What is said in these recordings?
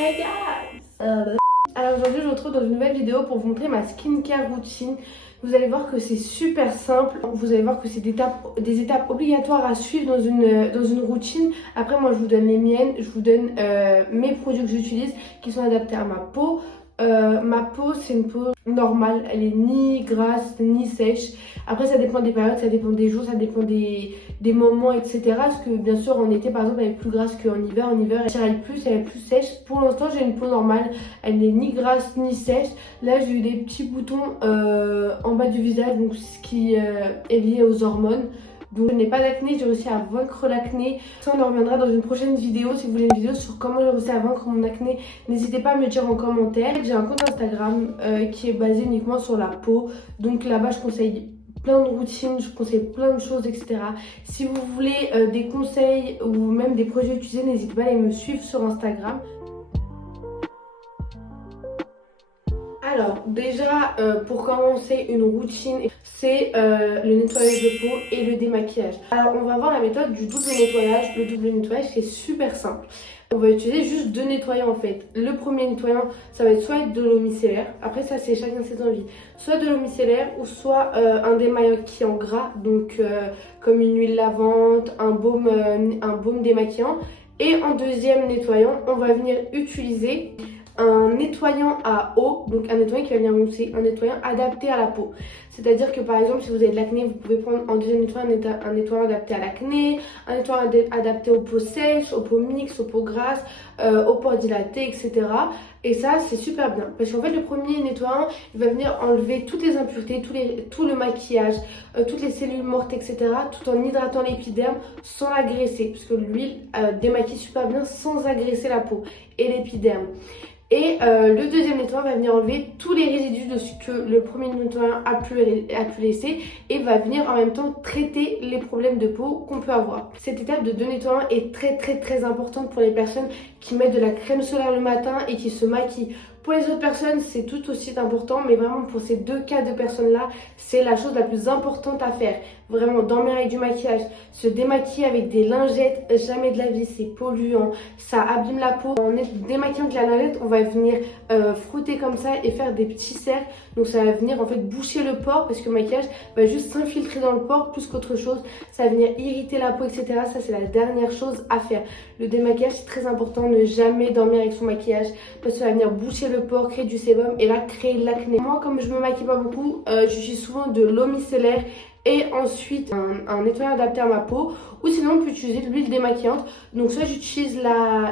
Hey guys! Alors aujourd'hui je vous retrouve dans une nouvelle vidéo pour vous montrer ma skincare routine. Vous allez voir que c'est super simple, vous allez voir que c'est des étapes obligatoires à suivre dans une routine. Après moi je vous donne les miennes, je vous donne mes produits que j'utilise qui sont adaptés à ma peau. Ma peau c'est une peau normale, elle est ni grasse ni sèche. Après ça dépend des périodes, ça dépend des jours, ça dépend des moments, etc. Parce que bien sûr en été par exemple elle est plus grasse qu'en hiver. En hiver elle est plus sèche. Pour l'instant j'ai une peau normale, elle n'est ni grasse ni sèche. Là j'ai eu des petits boutons en bas du visage, donc ce qui est lié aux hormones. Donc je n'ai pas d'acné, j'ai réussi à vaincre l'acné. Ça on en reviendra dans une prochaine vidéo. Si vous voulez une vidéo sur comment j'ai réussi à vaincre mon acné, n'hésitez pas à me dire en commentaire. J'ai un compte Instagram qui est basé uniquement sur la peau. Donc là-bas je conseille plein de routines, je conseille plein de choses, etc. Si vous voulez des conseils ou même des projets utilisés, n'hésitez pas à aller me suivre sur Instagram. Alors déjà pour commencer une routine, c'est le nettoyage de peau et le démaquillage. Alors on va voir la méthode du double nettoyage. Le double nettoyage c'est super simple. On va utiliser juste deux nettoyants en fait. Le premier nettoyant ça va être soit de l'eau micellaire, après ça c'est chacun ses envies. Soit de l'eau micellaire ou soit un démaquillant gras, donc comme une huile lavante, un baume démaquillant. Et en deuxième nettoyant on va venir utiliser un nettoyant à eau, donc un nettoyant qui va venir mousser, un nettoyant adapté à la peau. C'est-à-dire que par exemple si vous avez de l'acné, vous pouvez prendre en deuxième nettoyant un nettoyant adapté à l'acné, un nettoyant adapté aux peaux sèches, aux peaux mixtes, aux peaux grasses, aux pores dilatés, etc. Et ça c'est super bien parce qu'en fait le premier nettoyant il va venir enlever toutes les impuretés, tout le maquillage, toutes les cellules mortes, etc. tout en hydratant l'épiderme sans l'agresser, parce que l'huile démaquille super bien sans agresser la peau et l'épiderme. Et le deuxième nettoyant va venir enlever tous les résidus de ce que le premier nettoyant a pu laisser et va venir en même temps traiter les problèmes de peau qu'on peut avoir. Cette étape de deux nettoyants est très importante pour les personnes qui mettent de la crème solaire le matin et qui se maquillent. Pour les autres personnes, c'est tout aussi important, mais vraiment pour ces deux cas de personnes-là, c'est la chose la plus importante à faire. Vraiment, dormir avec du maquillage, se démaquiller avec des lingettes, jamais de la vie, c'est polluant, ça abîme la peau. En démaquillant avec la lingette, on va venir frotter comme ça et faire des petits cercles. Donc ça va venir en fait boucher le pore parce que le maquillage va juste s'infiltrer dans le pore plus qu'autre chose. Ça va venir irriter la peau, etc. Ça c'est la dernière chose à faire. Le démaquillage c'est très important, ne jamais dormir avec son maquillage parce que ça va venir boucher le pore, créer du sébum et là créer de l'acné. Moi comme je me maquille pas beaucoup, j'utilise souvent de l'eau micellaire et ensuite un nettoyant adapté à ma peau, ou sinon on peut utiliser de l'huile démaquillante. Donc soit j'utilise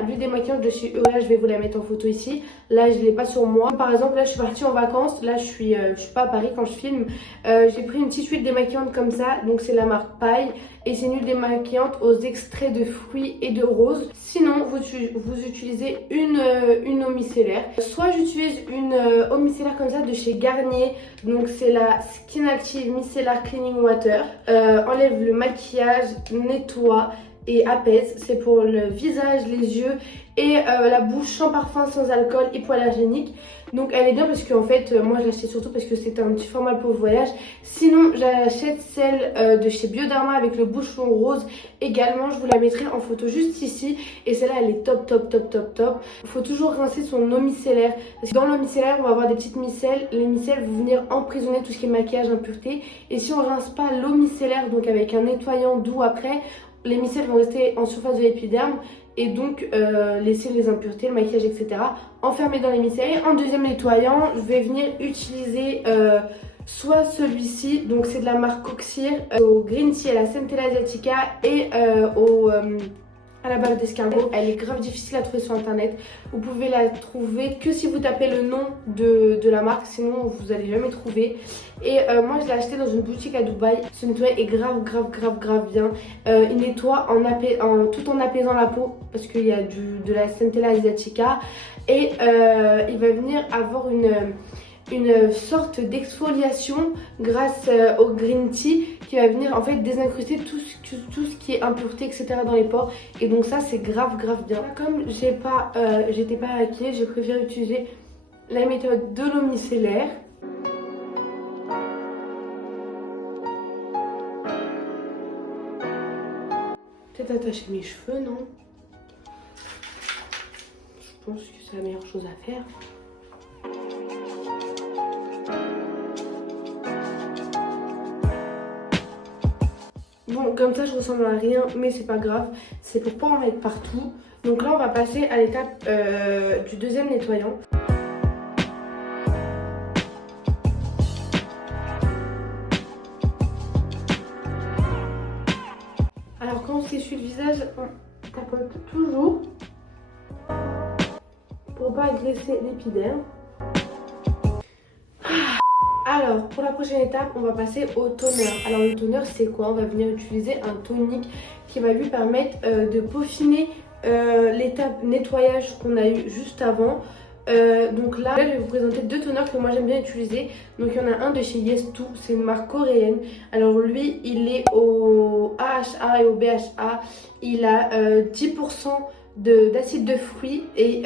l'huile démaquillante de chez Eola, je vais vous la mettre en photo ici. Là je l'ai pas sur moi. Par exemple là je suis partie en vacances, là je suis pas à Paris quand je filme. J'ai pris une petite huile démaquillante comme ça, donc c'est la marque Paille et c'est une huile démaquillante aux extraits de fruits et de roses. Sinon vous utilisez une eau micellaire. Soit j'utilise une eau micellaire comme ça de chez Garnier, donc c'est la Skin Active Micellar Cleaning Water. Enlève le maquillage, nettoie et apaise. C'est pour le visage, les yeux et la bouche sans parfum, sans alcool, hypoallergénique. Donc elle est bien parce qu'en fait moi je l'achète surtout parce que c'est un petit format pour le voyage. Sinon j'achète celle de chez Bioderma avec le bouchon rose également, je vous la mettrai en photo juste ici. Et celle-là elle est top. Il faut toujours rincer son eau micellaire parce que dans l'eau micellaire on va avoir des petites micelles. Les micelles vont venir emprisonner tout ce qui est maquillage, impureté. Et si on rince pas l'eau micellaire, donc avec un nettoyant doux après, les micelles vont rester en surface de l'épiderme et donc laisser les impuretés, le maquillage, etc. enfermés dans les micelles. En deuxième nettoyant, je vais venir utiliser soit celui-ci, donc c'est de la marque Coxir, au green tea, à la Centella asiatica et à la barre d'escargot. Elle est grave difficile à trouver sur internet. Vous pouvez la trouver que si vous tapez le nom de la marque, sinon vous allez jamais trouver. Et moi je l'ai acheté dans une boutique à Dubaï. Ce nettoyant est grave bien. Il nettoie tout en apaisant la peau parce qu'il y a de la Centella asiatica et il va venir avoir une sorte d'exfoliation grâce au green tea qui va venir en fait désincruster tout ce qui est impureté, etc. dans les pores. Et donc ça c'est grave bien. Comme j'étais pas maquillée, j'ai préféré utiliser la méthode de l'eau micellaire. Peut-être attacher mes cheveux, non? Je pense que c'est la meilleure chose à faire. Bon, comme ça je ressemble à rien, mais c'est pas grave, c'est pour pas en mettre partout. Donc là on va passer à l'étape du deuxième nettoyant. Alors quand on s'essuie le visage, on tapote toujours pour pas agresser l'épiderme. Alors, pour la prochaine étape, on va passer au toner. Alors, le toner, c'est quoi? On va venir utiliser un tonique qui va lui permettre de peaufiner l'étape nettoyage qu'on a eu juste avant. Donc là, je vais vous présenter deux toners que moi j'aime bien utiliser. Donc il y en a un de chez Yes2, c'est une marque coréenne. Alors lui, il est au AHA et au BHA. Il a 10% d'acide de fruits et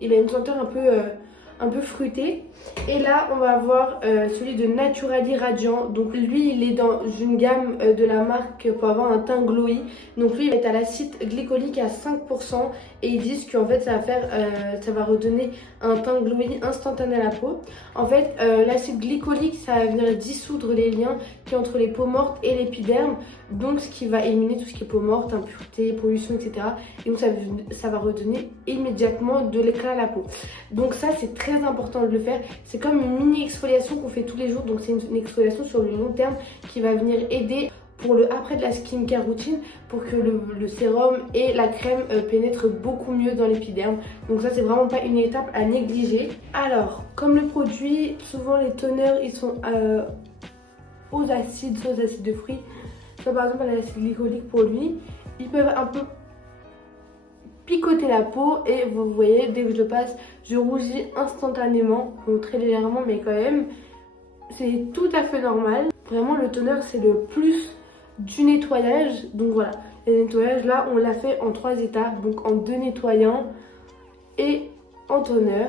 il a une senteur un peu fruitée. Et là on va avoir celui de Naturally Radiant. Donc lui il est dans une gamme de la marque pour avoir un teint glowy. Donc lui il va être à l'acide glycolique à 5% et ils disent qu'en fait ça va redonner un teint glowy instantané à la peau. En fait l'acide glycolique ça va venir dissoudre les liens qui entre les peaux mortes et l'épiderme. Donc ce qui va éliminer tout ce qui est peau morte, impureté, pollution, etc. Et donc ça va redonner immédiatement de l'éclat à la peau. Donc ça c'est très important de le faire. C'est comme une mini exfoliation qu'on fait tous les jours. Donc c'est une exfoliation sur le long terme qui va venir aider pour le après de la skincare routine pour que le sérum et la crème pénètrent beaucoup mieux dans l'épiderme. Donc ça c'est vraiment pas une étape à négliger. Alors comme le produit, souvent les toners ils sont aux acides, soit aux acides de fruits, soit par exemple à l'acide glycolique pour lui. Ils peuvent un peu picoter la peau et vous voyez dès que je passe je rougis instantanément, donc très légèrement mais quand même c'est tout à fait normal. Vraiment le toner c'est le plus du nettoyage. Donc voilà, le nettoyage là on l'a fait en 3 étapes, donc en 2 nettoyants et en toner.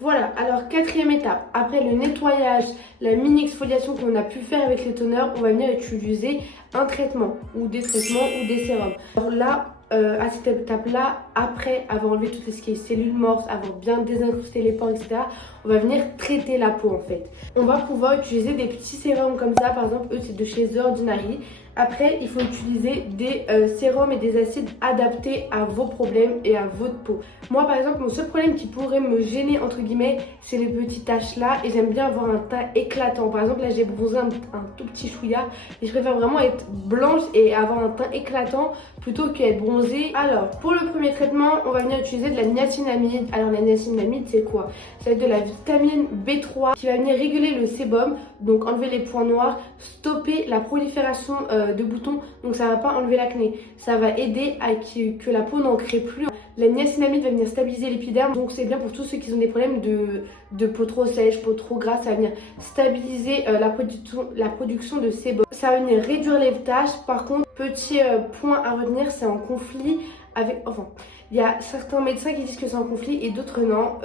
Voilà, alors quatrième étape, après le nettoyage, la mini exfoliation qu'on a pu faire avec les toners, on va venir utiliser un traitement ou des traitements ou des sérums. Alors là, à cette étape-là, après avoir enlevé tout ce qui est cellules mortes, avoir bien désincrusté les pores, etc., on va venir traiter la peau en fait. On va pouvoir utiliser des petits sérums comme ça, par exemple, eux c'est de chez The Ordinary. Après, il faut utiliser des sérums et des acides adaptés à vos problèmes et à votre peau. Moi, par exemple, mon seul problème qui pourrait me gêner, entre guillemets, c'est les petites taches là. Et j'aime bien avoir un teint éclatant. Par exemple, là, j'ai bronzé un tout petit chouïa. Et je préfère vraiment être blanche et avoir un teint éclatant plutôt qu'être bronzée. Alors, pour le premier traitement, on va venir utiliser de la niacinamide. Alors, la niacinamide, c'est quoi? Ça va être de la vitamine B3 qui va venir réguler le sébum. Donc, enlever les points noirs, stopper la prolifération de boutons, donc ça va pas enlever l'acné, ça va aider à que la peau n'en crée plus. La niacinamide va venir stabiliser l'épiderme, donc c'est bien pour tous ceux qui ont des problèmes de peau trop sèche, peau trop grasse. Ça va venir stabiliser la production de sébum, ça va venir réduire les taches. Par contre, petit point à retenir, c'est en conflit avec, enfin, il y a certains médecins qui disent que c'est en conflit et d'autres non.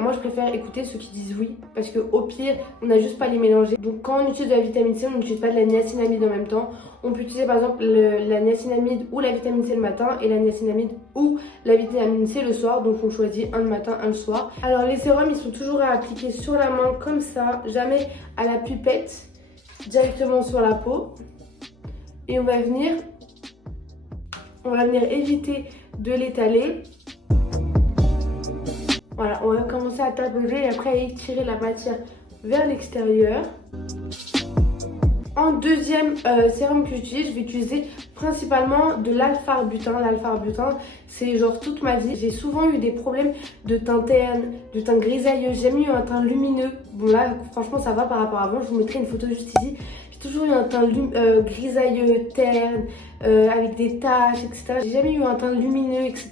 Moi je préfère écouter ceux qui disent oui, parce que au pire on n'a juste pas à les mélanger. Donc quand on utilise de la vitamine C, on n'utilise pas de la niacinamide en même temps. On peut utiliser par exemple la niacinamide ou la vitamine C le matin et la niacinamide ou la vitamine C le soir. Donc on choisit un le matin, un le soir. Alors les sérums ils sont toujours à appliquer sur la main comme ça, jamais à la pipette, directement sur la peau. Et on va venir éviter de l'étaler. Voilà, on va commencer à tableger et après à étirer la matière vers l'extérieur. En deuxième sérum que j'utilise, je vais utiliser principalement de l'alpha-arbutin. L'alpha-arbutin, c'est genre toute ma vie. J'ai souvent eu des problèmes de teint terne, de teint grisailleux. J'ai jamais eu un teint lumineux. Bon là, franchement, ça va par rapport à avant. Je vous mettrai une photo juste ici. J'ai toujours eu un teint grisailleux, terne, avec des taches, etc. J'ai jamais eu un teint lumineux, etc.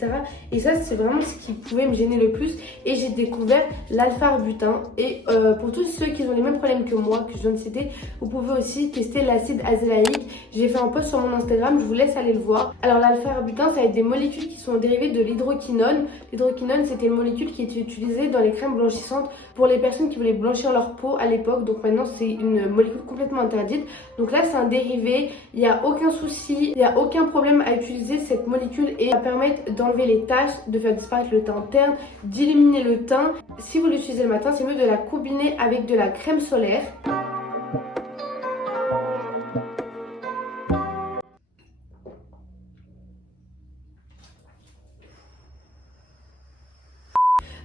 Et ça, c'est vraiment ce qui pouvait me gêner le plus. Et j'ai découvert l'alpha-arbutin. Et pour tous ceux qui ont les mêmes problèmes que moi, que je viens de citer, vous pouvez aussi tester l'acide azélaïque. J'ai fait un post sur mon Instagram, je vous laisse aller le voir. Alors l'alpha-arbutin, ça va être des molécules qui sont dérivées de l'hydroquinone. L'hydroquinone, c'était une molécule qui était utilisée dans les crèmes blanchissantes pour les personnes qui voulaient blanchir leur peau à l'époque. Donc maintenant, c'est une molécule complètement interdite. céramide. Donc là c'est un dérivé, il n'y a aucun souci, il n'y a aucun problème à utiliser cette molécule et va permettre d'enlever les taches, de faire disparaître le teint terne, d'illuminer le teint. Si vous l'utilisez le matin, c'est mieux de la combiner avec de la crème solaire.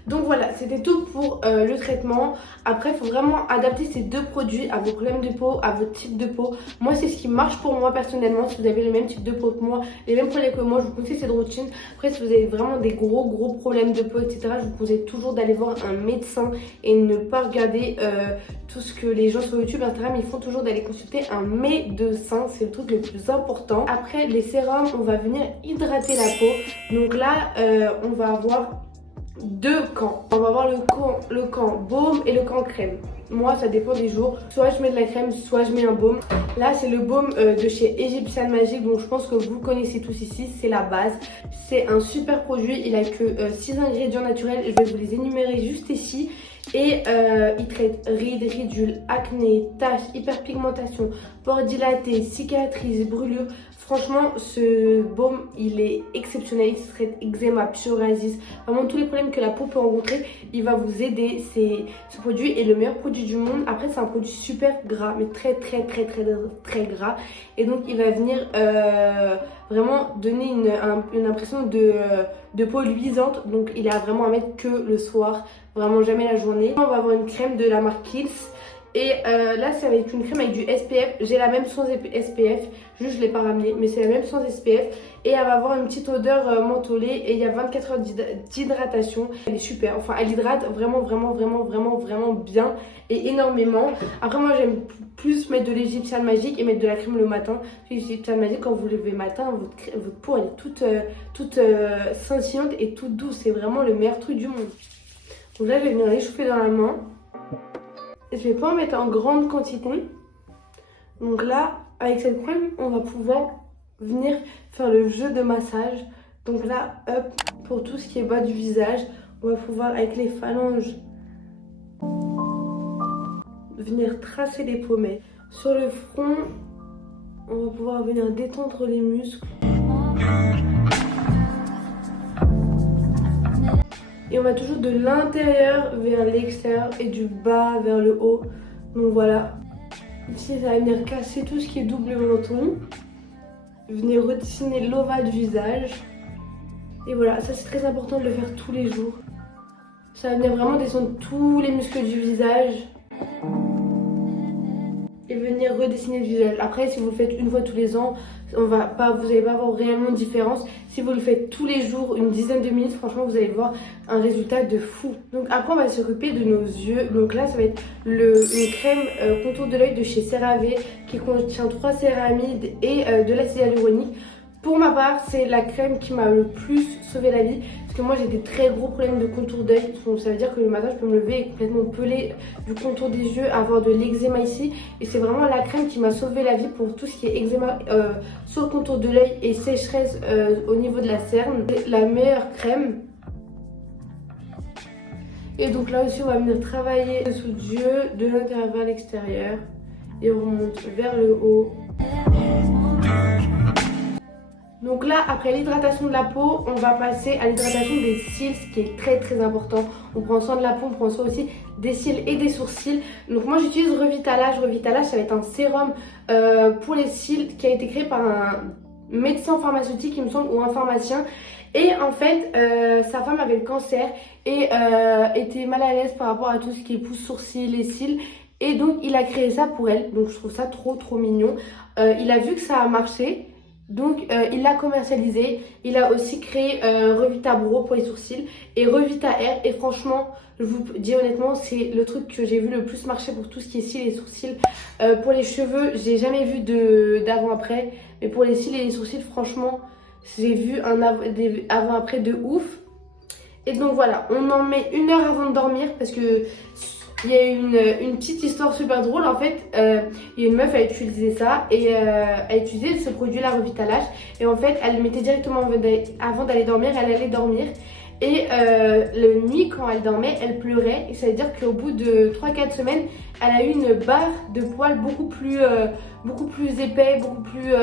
Donc voilà, c'était tout pour le traitement. Après, il faut vraiment adapter ces deux produits à vos problèmes de peau, à votre type de peau. Moi, c'est ce qui marche pour moi personnellement. Si vous avez le même type de peau que moi, les mêmes problèmes que moi, je vous conseille cette routine. Après, si vous avez vraiment des gros problèmes de peau, etc., je vous conseille toujours d'aller voir un médecin et ne pas regarder tout ce que les gens sur YouTube, Instagram, ils font toujours d'aller consulter un médecin. C'est le truc le plus important. Après, les sérums, on va venir hydrater la peau. Donc là, on va avoir deux camps. On va avoir le camp baume et le camp crème. Moi ça dépend des jours, soit je mets de la crème, soit je mets un baume. Là c'est le baume de chez Egyptian Magic, donc je pense que vous connaissez tous ici, c'est la base. C'est un super produit, il a que 6 ingrédients naturels, je vais vous les énumérer juste ici. Et il traite rides, ridules, acné, taches, hyperpigmentation, pores dilatés, cicatrices, brûlures. Franchement, ce baume, il est exceptionnel. Il traite eczéma, psoriasis, vraiment tous les problèmes que la peau peut rencontrer. Il va vous aider. Ce produit est le meilleur produit du monde. Après, c'est un produit super gras, mais très gras. Et donc, il va venir vraiment donner une impression de peau luisante. Donc, il est vraiment à mettre que le soir, vraiment jamais la journée. On va avoir une crème de la marque Kiehl's. Et là c'est avec une crème avec du SPF, j'ai la même sans SPF, juste je l'ai pas ramenée, mais c'est la même sans SPF. Et elle va avoir une petite odeur mentholée et il y a 24 heures d'hydratation. Elle est super, enfin elle hydrate vraiment bien et énormément. Après moi j'aime plus mettre de l'Egyptian Magic et mettre de la crème le matin. L'Egyptian Magic, quand vous levez le matin, votre peau elle est toute scintillante et toute douce, c'est vraiment le meilleur truc du monde. Donc là je vais venir l'échauffer dans la main. Je vais pas en mettre en grande quantité. Donc là, avec cette crème, on va pouvoir venir faire le jeu de massage. Donc là, hop, pour tout ce qui est bas du visage, on va pouvoir, avec les phalanges, venir tracer les pommettes. Sur le front, on va pouvoir venir détendre les muscles. Et on va toujours de l'intérieur vers l'extérieur et du bas vers le haut. Donc voilà. Ici, ça va venir casser tout ce qui est double menton. Venir redessiner l'ovale du visage. Et voilà, ça c'est très important de le faire tous les jours. Ça va venir vraiment descendre tous les muscles du visage. Et venir redessiner le visage. Après, si vous le faites une fois tous les ans, vous n'allez pas avoir réellement de différence. Si vous le faites tous les jours, une dizaine de minutes, franchement, vous allez voir un résultat de fou. Donc après, on va s'occuper de nos yeux. Donc là, ça va être une crème contour de l'œil de chez CeraVe qui contient 3 céramides et de l'acide hyaluronique. Pour ma part, c'est la crème qui m'a le plus sauvé la vie. Parce que moi, j'ai des très gros problèmes de contour d'œil. Donc ça veut dire que le matin, je peux me lever et complètement pelé du contour des yeux, avoir de l'eczéma ici. Et c'est vraiment la crème qui m'a sauvé la vie pour tout ce qui est eczéma sur le contour de l'œil et sécheresse au niveau de la cerne. C'est la meilleure crème. Et donc là aussi, on va venir travailler dessous du yeux, de l'intérieur vers l'extérieur. Et on remonte vers le haut. Donc là, après l'hydratation de la peau, on va passer à l'hydratation des cils, ce qui est très important. On prend soin de la peau, on prend soin aussi des cils et des sourcils. Donc moi j'utilise Revitalage. Revitalage, ça va être un sérum pour les cils qui a été créé par un médecin pharmaceutique, il me semble, ou un pharmacien. Et en fait, sa femme avait le cancer et était mal à l'aise par rapport à tout ce qui est pousse sourcils, les cils. Et donc il a créé ça pour elle. Donc je trouve ça trop mignon. Il a vu que ça a marché. Donc il l'a commercialisé, il a aussi créé Revita Brow pour les sourcils et Revita Air, et franchement je vous dis honnêtement c'est le truc que j'ai vu le plus marcher pour tout ce qui est cils et sourcils. Pour les cheveux j'ai jamais vu d'avant après, mais pour les cils et les sourcils franchement j'ai vu un avant après de ouf. Et donc voilà, on en met 1 heure avant de dormir parce que il y a une petite histoire super drôle. En fait, il y a une meuf, elle a utilisé ça et elle a utilisé ce produit là, Revitalage. Et en fait, elle le mettait directement avant d'aller dormir. Elle allait dormir et la nuit quand elle dormait elle pleurait et ça veut dire qu'au bout de 3-4 semaines elle a eu une barre de poils beaucoup plus épais, beaucoup plus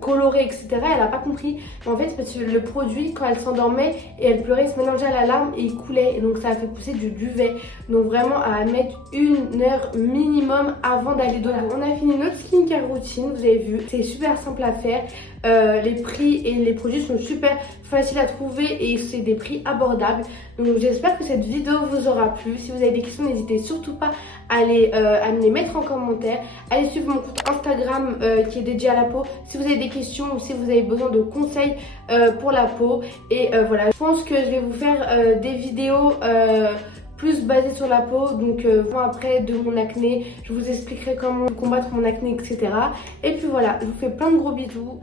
coloré, etc. Elle n'a pas compris. Mais en fait, c'est parce que le produit, quand elle s'endormait et elle pleurait, il se mélangeait à la larme et il coulait. Et donc ça a fait pousser du duvet. Donc vraiment à mettre 1 heure minimum avant d'aller dormir. On a fini notre skincare routine, vous avez vu. C'est super simple à faire. Les prix et les produits sont super faciles à trouver et c'est des prix abordables. Donc j'espère que cette vidéo vous aura plu. Si vous avez des questions, n'hésitez surtout pas à me les mettre en commentaire. Allez suivre mon compte Instagram qui est dédié à la peau si vous avez des questions ou si vous avez besoin de conseils pour la peau. Et voilà, je pense que je vais vous faire des vidéos plus basées sur la peau, donc après de mon acné, je vous expliquerai comment combattre mon acné, etc. Et puis voilà, je vous fais plein de gros bisous